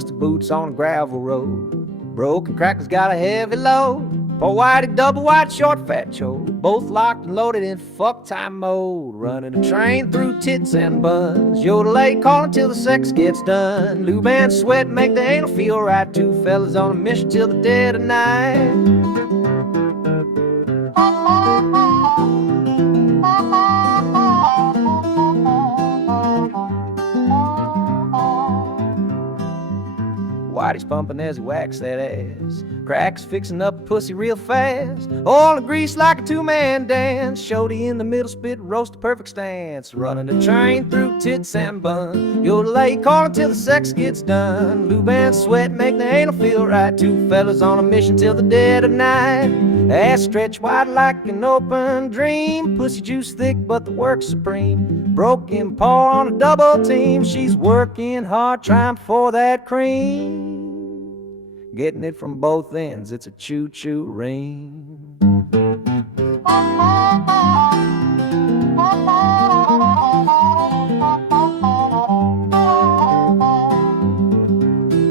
Rusty boots on a gravel road. Broken Cracker's got a heavy load. Poor Whitey Dubble, white short fat chode, both locked and loaded in fuck time mode. Running a train through tits and buns. Yodel-ay-hee calling till the sex gets done. Lube and sweat make the anal feel right. Two fellas on a mission till the dead of night. Whitey's pumping as he whacks that ass. Cracker's fixing up a pussy real fast. Oil and grease like a two-man dance. Showty in the middle, spit roast, a perfect stance. Running the train through tits and buns. Yodel-ay-hee calling till the sex gets done. Lube and sweat make the anal feel right. Two fellas on a mission till the dead of night. Ass stretched wide like an open dream. Pussy juice thick, but the work's supreme. Broken paw on a double team. She's working hard, trying for that cream. Getting it from both ends, it's a choo-choo ring.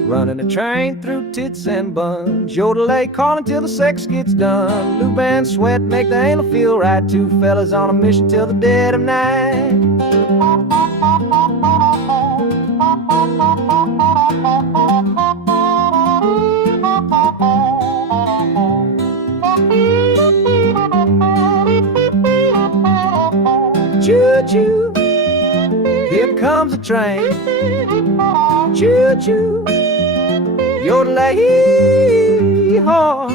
Running a train through tits and buns. Yodel-ay-hee calling till the sex gets done. Lube and sweat make the anal feel right. Two fellas on a mission till the dead of night. Choo-choo, here comes a train. Choo-choo, Yodel-ay-hee, haw.